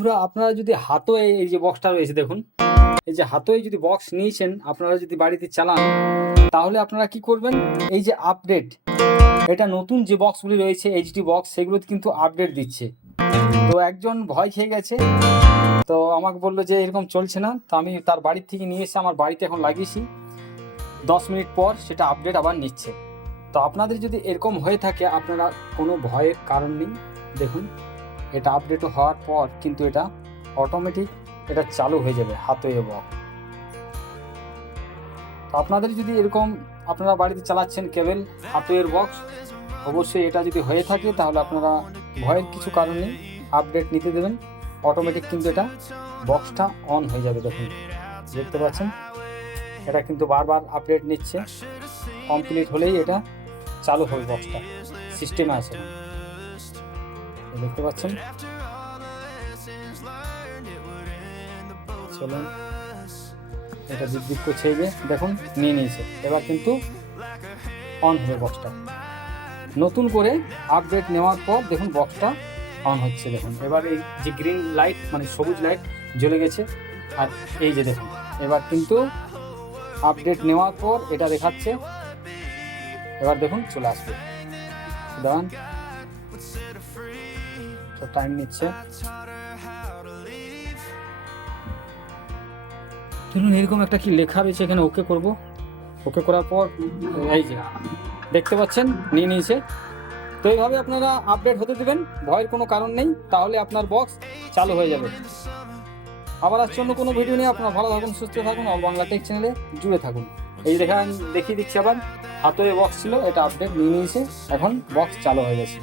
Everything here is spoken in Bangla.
বন্ধুরা, আপনারা যদি হাতোয় এই যে বক্সটা রয়েছে দেখুন, এই যে হাতোয় যদি বক্স নিয়েছেন, আপনারা যদি বাড়িতে চালান, তাহলে আপনারা কি করবেন, এই যে আপডেট, এটা নতুন যে বক্সগুলি রয়েছে এইচডি বক্স, সেগুলোতে কিন্তু আপডেট দিচ্ছে। তো একজন ভয় খেয়ে গেছে, তো আমাকে বললো যে এরকম চলছে না। তো আমি তার বাড়ির থেকে নিয়ে এসে আমার বাড়িতে এখন লাগিয়েছি। 10 মিনিট পর সেটা আপডেট আবার নিচ্ছে। তো আপনাদের যদি এরকম হয়ে থাকে, আপনারা কোনো ভয়ের কারণ নেই। দেখুন, এটা আপডেট হওয়ার পর কিন্তু এটা অটোমেটিক এটা চালু হয়ে যাবে হাতোয়ে বক্স। তো আপনাদের যদি এরকম আপনারা বাড়িতে চালাচ্ছেন কেবল হাতোয়ের বক্স, অবশ্যই এটা যদি হয়ে থাকে তাহলে আপনারা ভয়ের কিছু কারণ নেই, আপডেট নিতে দেবেন, অটোমেটিক কিন্তু এটা বক্সটা অন হয়ে যাবে। দেখুন, দেখতে পাচ্ছেন এটা কিন্তু বারবার আপডেট নিচ্ছে, কমপ্লিট হলেই এটা চালু হবে, বক্সটা সিস্টেমে আছে। দেখতে পাচ্ছেন, চলুন এটা দিক করছে, এই যে দেখুন নিয়ে নিয়েছে, এবার কিন্তু অন হবে বক্সটা। নতুন করে আপডেট নেওয়ার পর দেখুন বক্সটা অন হচ্ছে। দেখুন এবার এই যে গ্রিন লাইট মানে সবুজ লাইট জ্বলে গেছে, আর এই যে দেখুন এবার কিন্তু আপডেট নেওয়ার পর এটা দেখাচ্ছে। এবার দেখুন চলে আসবে, দাঁড়ান তো টাইম নিচ্ছে। ধরুন এরকম একটা কি লেখা রয়েছে এখানে, ওকে করব। ওকে করার পর এই যে দেখতে পাচ্ছেন নিয়ে নিয়েছে। তো এইভাবে আপনারা আপডেট হতে দেবেন, ভয়ের কোনো কারণ নেই, তাহলে আপনার বক্স চালু হয়ে যাবে। আবার আসছে অন্য কোনো ভিডিও নিয়ে। আপনারা ভালো থাকুন, সুস্থ থাকুন, অল বাংলা টেক চ্যানেলে জুড়ে থাকুন। এই দেখিয়ে দিচ্ছি আবার, হাতোয়ে বক্স ছিল, এটা আপডেট নিয়ে নিয়েছে, এখন বক্স চালু হয়ে গেছে।